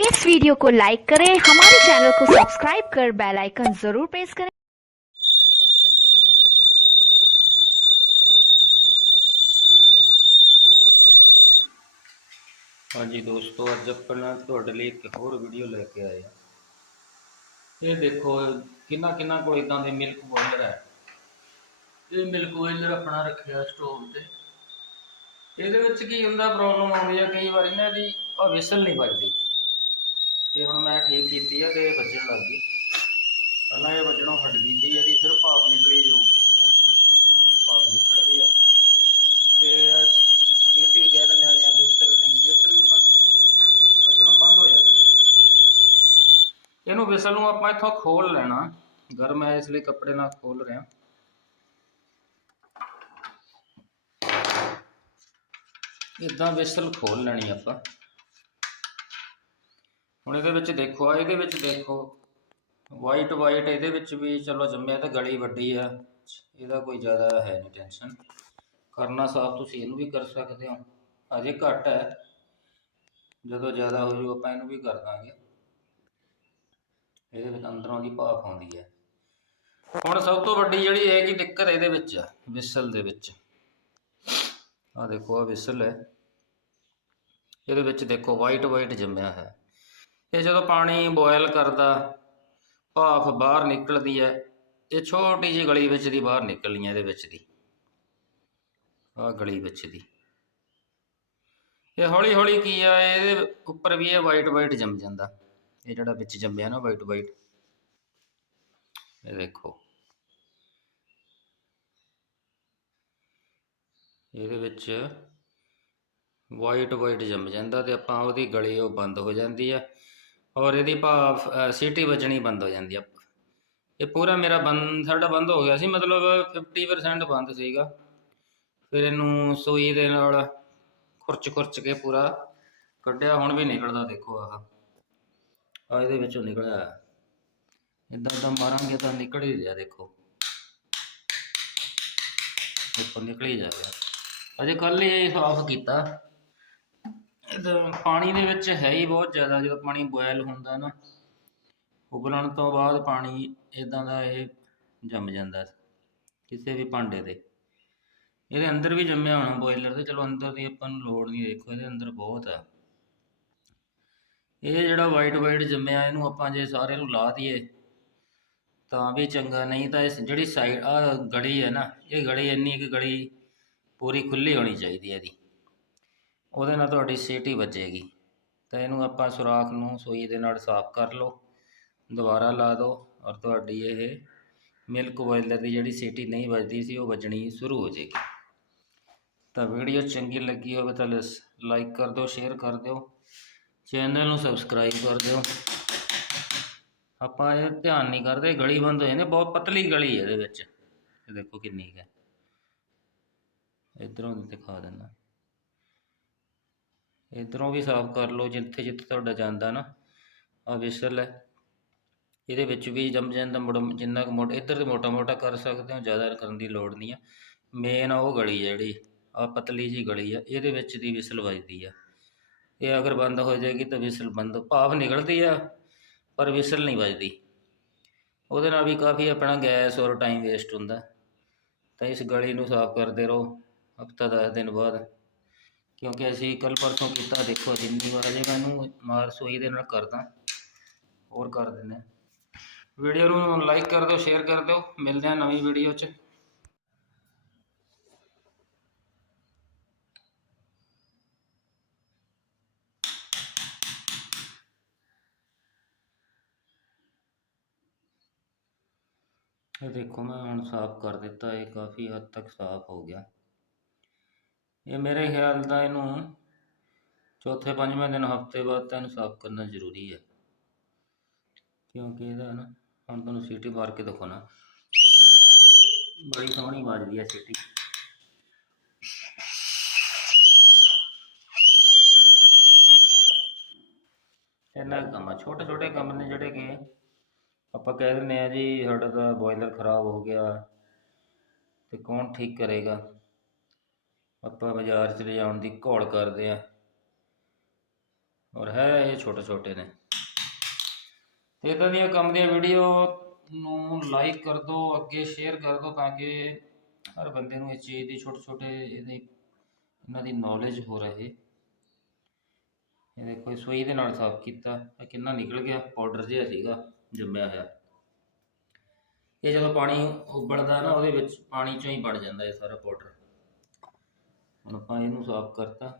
इस वीडियो को लाइक करें हमारे चैनल को सब्सक्राइब कर बेल आइकन जरूर प्रेस करें ਹਾਂਜੀ ਦੋਸਤੋ ਅੱਜ ਆਪਾਂ ਤੁਹਾਡੇ ਲਈ ਇੱਕ ਹੋਰ ਵੀਡੀਓ ਲੈ ਕੇ ਆਏ ਹਾਂ ਇਹ ਦੇਖੋ ਕਿੰਨਾ ਕਿੰਨਾ ਕੋਲ ਇਦਾਂ ਦੇ ਮਿਲਕ ਬੋਇਲਰ ਹੈ ਇਹ ਮਿਲਕ ਬੋਇਲਰ ਆਪਣਾ ਰੱਖਿਆ ਸਟੋਵ ਤੇ ਇਹਦੇ ਵਿੱਚ ਕੀ ਹੁੰਦਾ ਪ੍ਰੋਬਲਮ ਆਉਂਦੀ ਹੈ ਕਈ ਵਾਰੀ ਨਾ ਇਹਦੀ ਆ ਵਿਸਲ ਨਹੀਂ ਵੱਜਦੀ ਤੇ ਕੀਤੀ ਆ ਤੇ ਇਹ ਵੱਜਣ ਲੱਗ ਗਈ। ਪਹਿਲਾਂ ਇਹ ਵੱਜਣੋਂ ਹਟ ਗਈ ਸੀ ਇਹਦੀ ਸਿਰਫ ਭਾਪ ਨਿਕਲੀ ਜੋ ਭਾਪ ਨਿਕਲਦੀ ਆ। ਤੇ ਸੀਟੀ ਕਹਿ ਦਿੰਦੇ ਆ, ਜਾਂ ਵਿਸਲ ਨਹੀਂ ਵਿਸਲ ਵੱਜਣੋਂ ਬੰਦ ਹੋ ਜਾਂਦੀ ਹੈ ਇਹਨੂੰ ਵਿਸਲ ਨੂੰ ਆਪਾਂ ਇੱਥੋਂ ਖੋਲ ਲੈਣਾ। ਗਰਮ ਹੈ, ਇਸ ਲਈ ਕੱਪੜੇ ਨਾਲ ਖੋਲ ਰਿਹਾ ਇਦਾਂ ਵਿਸਲ ਖੋਲ ਲੈਣੀ ਆਪਾਂ। ਹੁਣ ਇਹਦੇ ਵਿੱਚ ਦੇਖੋ ਆ ਇਹਦੇ ਵਿੱਚ ਦੇਖੋ। ਵਾਈਟ ਵਾਈਟ ਇਹਦੇ ਵਿੱਚ ਵੀ ਚਲੋ ਜੰਮਿਆ ਤਾਂ ਗਲੀ ਵੱਡੀ ਆ। ਇਹਦਾ ਕੋਈ ਜ਼ਿਆਦਾ ਹੈ ਨਹੀਂ ਟੈਨਸ਼ਨ ਕਰਨਾ ਸਾਫ਼ ਤੁਸੀਂ ਇਹਨੂੰ ਵੀ ਕਰ ਸਕਦੇ ਹੋ। ਅਜੇ ਘੱਟ ਹੈ। ਜਦੋਂ ਜ਼ਿਆਦਾ ਹੋ ਜੂ ਆਪਾਂ ਇਹਨੂੰ ਵੀ ਕਰ ਦਾਂਗੇ। ਇਹਦੇ ਵਿੱਚ ਅੰਦਰੋਂ ਦੀ ਭਾਫ ਆਉਂਦੀ ਹੈ। ਹੁਣ ਸਭ ਤੋਂ ਵੱਡੀ ਜਿਹੜੀ ਹੈ ਕਿ ਦਿੱਕਤ ਇਹਦੇ ਵਿੱਚ ਆ, ਵਿਸਲ ਦੇ ਵਿੱਚ। ਆ ਦੇਖੋ ਆ ਵਿਸਲ ਹੈ। ਇਹਦੇ ਵਿੱਚ ਦੇਖੋ ਵਾਈਟ ਵਾਈਟ ਜੰਮਿਆ ਹੈ। ਇਹ ਜਦੋਂ ਪਾਣੀ ਬੋਇਲ ਕਰਦਾ, ਭਾਫ ਬਾਹਰ ਨਿਕਲਦੀ ਹੈ, ਇਹ ਛੋਟੀ ਜਿਹੀ ਗਲੀ ਵਿੱਚ ਦੀ ਬਾਹਰ ਨਿਕਲਣੀ ਹੈ, ਇਹਦੇ ਵਿੱਚ ਦੀ। ਆ ਗਲੀ ਵਿੱਚ ਦੀ। ਇਹ ਹੌਲੀ ਹੌਲੀ ਕੀ ਆ, ਇਹਦੇ ਉੱਪਰ ਵੀ ਇਹ ਵਾਈਟ ਵਾਈਟ ਜੰਮ ਜਾਂਦਾ। ਇਹ ਜਿਹੜਾ ਵਿੱਚ ਜੰਮਿਆ ਨਾ ਵਾਈਟ ਵਾਈਟ ਇਹ ਦੇਖੋ। ਇਹਦੇ ਵਿੱਚ ਵਾਈਟ ਵਾਈਟ ਜੰਮ ਜਾਂਦਾ ਤੇ ਆਪਾਂ ਉਹਦੀ ਗਲੀ ਉਹ ਬੰਦ ਹੋ ਜਾਂਦੀ ਆ। ਔਰ ਇਹਦੀ ਭਾਫ ਅ, ਸੀਟੀ ਵੱਜਣੀ ਬੰਦ ਹੋ ਜਾਂਦੀ ਆ। ਇਹ ਪੂਰਾ ਮੇਰਾ ਬੰਦ ਸਾਡਾ ਬੰਦ ਹੋ ਗਿਆ ਸੀ ਮਤਲਬ 50% ਬੰਦ ਸੀਗਾ। ਫਿਰ ਇਹਨੂੰ ਸੂਈ ਦੇ ਨਾਲ ਖੁਰਚ ਖੁਰਚ ਕੇ ਪੂਰਾ ਕੱਢਿਆ ਹੁਣ ਵੀ ਨਿਕਲਦਾ ਦੇਖੋ ਆਹ। ਆ ਇਹਦੇ ਵਿੱਚੋਂ ਨਿਕਲਿਆ। ਇਦਾਂ ਇਦਾਂ ਮਾਰਾਂਗੇ ਤਾਂ ਨਿਕਲ ਹੀ ਰਿਹਾ ਦੇਖੋ। ਦੇਖੋ ਨਿਕਲ ਹੀ ਜਾ ਰਿਹਾ। ਅਜੇ ਕੱਲ ਹੀ ਸਾਫ਼ ਕੀਤਾ। ਪਾਣੀ ਦੇ ਵਿੱਚ ਹੈ ਹੀ ਬਹੁਤ ਜ਼ਿਆਦਾ, ਜਦੋਂ ਪਾਣੀ ਬੋਇਲ ਹੁੰਦਾ ਨਾ, ਉਬਲਣ ਤੋਂ ਬਾਅਦ ਪਾਣੀ ਇਦਾਂ ਦਾ ਇਹ ਜੰਮ ਜਾਂਦਾ ਕਿਸੇ ਵੀ ਭਾਂਡੇ ਤੇ। ਇਹਦੇ ਅੰਦਰ ਵੀ ਜੰਮਿਆ ਹੋਣਾ ਬੋਇਲਰ ਤੇ, ਚਲੋ ਅੰਦਰ ਦੀ ਆਪਾਂ ਨੂੰ ਲੋੜ ਨਹੀਂ, ਦੇਖੋ ਇਹਦੇ ਅੰਦਰ ਬਹੁਤ ਆ। ਇਹ ਜਿਹੜਾ ਵਾਈਟ ਵਾਈਟ ਜੰਮਿਆ, ਇਹਨੂੰ ਆਪਾਂ ਜੇ ਸਾਰੇ ਨੂੰ ਲਾ ਦਈਏ, ਤਾਂ ਵੀ ਚੰਗਾ, ਨਹੀਂ ਤਾਂ ਇਸ ਜਿਹੜੀ ਸਾਈਡ ਆ ਗੜੀ ਹੈ ਨਾ, ਇਹ ਗੜੀ ਇੰਨੀ ਕਿ ਗੜੀ ਪੂਰੀ ਖੁੱਲੀ ਹੋਣੀ ਚਾਹੀਦੀ ਹੈ ਇਹਦੀ। ਉਹਦੇ ਨਾਲ ਤੁਹਾਡੀ ਸੀਟੀ ਵੱਜੇਗੀ। ਤਾਂ ਇਹਨੂੰ ਆਪਾਂ ਸੁਰਾਖ ਨੂੰ ਸੂਈ ਦੇ ਨਾਲ ਸਾਫ਼ ਕਰ ਲਓ, ਦੁਬਾਰਾ ਲਾ ਦਿਓ ਔਰ ਤੁਹਾਡੀ ਇਹ ਮਿਲਕ ਬੋਇਲਰ ਦੀ ਜਿਹੜੀ ਸੀਟੀ ਨਹੀਂ ਵੱਜਦੀ ਸੀ, ਉਹ ਵੱਜਣੀ ਸ਼ੁਰੂ ਹੋ ਜਾਏਗੀ। ਤਾਂ ਵੀਡੀਓ ਚੰਗੀ ਲੱਗੀ ਹੋਵੇ ਤਾਂ ਲਾਈਕ ਕਰ ਦਿਓ ਸ਼ੇਅਰ ਕਰ ਦਿਓ ਚੈਨਲ ਨੂੰ ਸਬਸਕ੍ਰਾਈਬ ਕਰ ਦਿਓ। ਆਪਾਂ ਇਹ ਧਿਆਨ ਨਹੀਂ ਕਰਦੇ ਗਲੀ ਬੰਦ ਹੋ ਜਾਂਦੀ ਬਹੁਤ ਪਤਲੀ ਗਲੀ ਹੈ ਇਹਦੇ ਵਿੱਚ। ਇਹ ਦੇਖੋ ਕਿੰਨੀ ਕੁ ਹੈ। ਇਧਰੋਂ ਦਿਖਾ ਦਿੰਦਾ। ਇਧਰੋਂ ਵੀ ਸਾਫ਼ ਕਰ ਲਓ, ਜਿੱਥੇ ਜਿੱਥੇ ਤੁਹਾਡਾ ਜਾਂਦਾ ਨਾ ਆ ਵਿਸਲ ਹੈ। ਇਹਦੇ ਵਿੱਚ ਵੀ ਜੰਮ ਜਾਂਦਾ ਮੁੜ ਜਿੰਨਾ ਕੁ ਮੋਟਾ, ਇੱਧਰ ਤੇ ਮੋਟਾ ਮੋਟਾ ਕਰ ਸਕਦੇ ਹੋ, ਜ਼ਿਆਦਾ ਕਰਨ ਦੀ ਲੋੜ ਨਹੀਂ ਆ। ਮੇਨ ਉਹ ਗਲੀ ਜਿਹੜੀ ਆ ਪਤਲੀ ਜੀ ਗਲੀ ਆ, ਇਹਦੇ ਵਿੱਚ ਦੀ ਵਿਸਲ ਵੱਜਦੀ ਆ। ਇਹ ਅਗਰ ਬੰਦ ਹੋ ਜਾਏਗੀ ਤਾਂ ਵਿਸਲ ਬੰਦ, ਭਾਫ ਨਿਕਲਦੀ ਆ, ਪਰ ਵਿਸਲ ਨਹੀਂ ਵੱਜਦੀ। ਉਹਦੇ ਨਾਲ ਵੀ ਕਾਫੀ ਆਪਣਾ ਗੈਸ ਔਰ ਟਾਈਮ ਵੇਸਟ ਹੁੰਦਾ। ਤਾਂ ਇਸ ਗਲੀ ਨੂੰ ਸਾਫ਼ ਕਰਦੇ ਰਹੋ। ਹਫਤਾ ਦਸ ਦਿਨ ਬਾਅਦ। ਕਿਉਂਕਿ ਅਸੀਂ ਕੱਲ ਪਰਸੋਂ ਕੀਤਾ, ਦੇਖੋ ਜਿੰਨੀ ਵਾਰ ਜੇ ਮੈਨੂੰ ਮਾਰ ਸੂਈ ਦੇ ਨਾਲ ਕਰਦਾ। ਹੋਰ ਕਰ ਦਿੰਦੇ ਹਾਂ। ਵੀਡੀਓ ਨੂੰ ਲਾਈਕ ਕਰ ਦਿਓ ਸ਼ੇਅਰ ਕਰ ਦਿਓ। ਮਿਲਦੇ ਹਾਂ ਨਵੀਂ ਵੀਡੀਓ 'ਚ। ਇਹ ਦੇਖੋ, ਮੈਂ ਹੁਣ ਸਾਫ਼ ਕਰ ਦਿੱਤਾ, ਇਹ ਕਾਫੀ ਹੱਦ ਤੱਕ ਸਾਫ਼ ਹੋ ਗਿਆ। ਇਹ ਮੇਰੇ ਖਿਆਲ ਦਾ ਇਹਨੂੰ ਚੌਥੇ ਪੰਜਵੇਂ ਦਿਨ ਹਫ਼ਤੇ ਬਾਅਦ ਤਾਂ ਇਹਨੂੰ ਸਾਫ਼ ਕਰਨਾ ਜ਼ਰੂਰੀ ਹੈ। ਕਿਉਂਕਿ ਇਹਦਾ ਨਾ, ਹੁਣ ਤੁਹਾਨੂੰ ਸੀਟੀ ਮਾਰ ਕੇ ਦਿਖਾਉਣਾ। ਬੜੀ ਸੋਹਣੀ ਵੱਜਦੀ ਹੈ ਸੀਟੀ। ਇੰਨਾ ਕੁ ਕੰਮ ਛੋਟੇ ਛੋਟੇ ਕੰਮ ਨੇ ਜਿਹੜੇ ਕਿ ਆਪਾਂ ਕਹਿ ਦਿੰਦੇ ਆ ਜੀ, ਸਾਡਾ ਤਾਂ ਬੋਇਲਰ ਖਰਾਬ ਹੋ ਗਿਆ ਤੇ ਕੌਣ ਠੀਕ ਕਰੇਗਾ? ਆਪਾਂ ਬਾਜ਼ਾਰ 'ਚ ਲਿਜਾਉਣ ਦੀ ਘੋਲ ਕਰਦੇ ਆ। ਔਰ ਹੈ ਇਹ ਛੋਟੇ ਛੋਟੇ ਨੇ। ਤੇ ਇਦਾਂ ਦੀਆਂ ਕੰਮ ਦੀਆਂ ਵੀਡੀਓ ਨੂੰ ਲਾਈਕ ਕਰ ਦਿਓ ਅੱਗੇ ਸ਼ੇਅਰ ਕਰ ਦਿਓ ਤਾਂ ਕਿ ਹਰ ਬੰਦੇ ਨੂੰ ਇਸ ਚੀਜ਼ ਦੀ ਛੋਟੇ ਛੋਟੇ ਇਹਦੀ, ਇਹਨਾਂ ਦੀ ਨੌਲੇਜ ਹੋ ਰਹੇ। ਇਹ ਦੇਖੋ, ਇਹ ਸੂਈ ਦੇ ਨਾਲ ਸਾਫ਼ ਕੀਤਾ। ਇਹ ਕਿੰਨਾ ਨਿਕਲ ਗਿਆ ਪਾਊਡਰ ਜਿਹਾ ਸੀਗਾ, ਜੰਮਿਆ ਹੋਇਆ। ਇਹ ਜਦੋਂ ਪਾਣੀ ਉਬਲਦਾ ਨਾ, ਉਹਦੇ ਵਿੱਚ ਪਾਣੀ ਚੋਂ ਹੀ ਬਣ ਜਾਂਦਾ ਇਹ ਸਾਰਾ ਪਾਊਡਰ ਹੁਣ ਆਪਾਂ ਇਹਨੂੰ ਸਾਫ਼ ਕਰਤਾ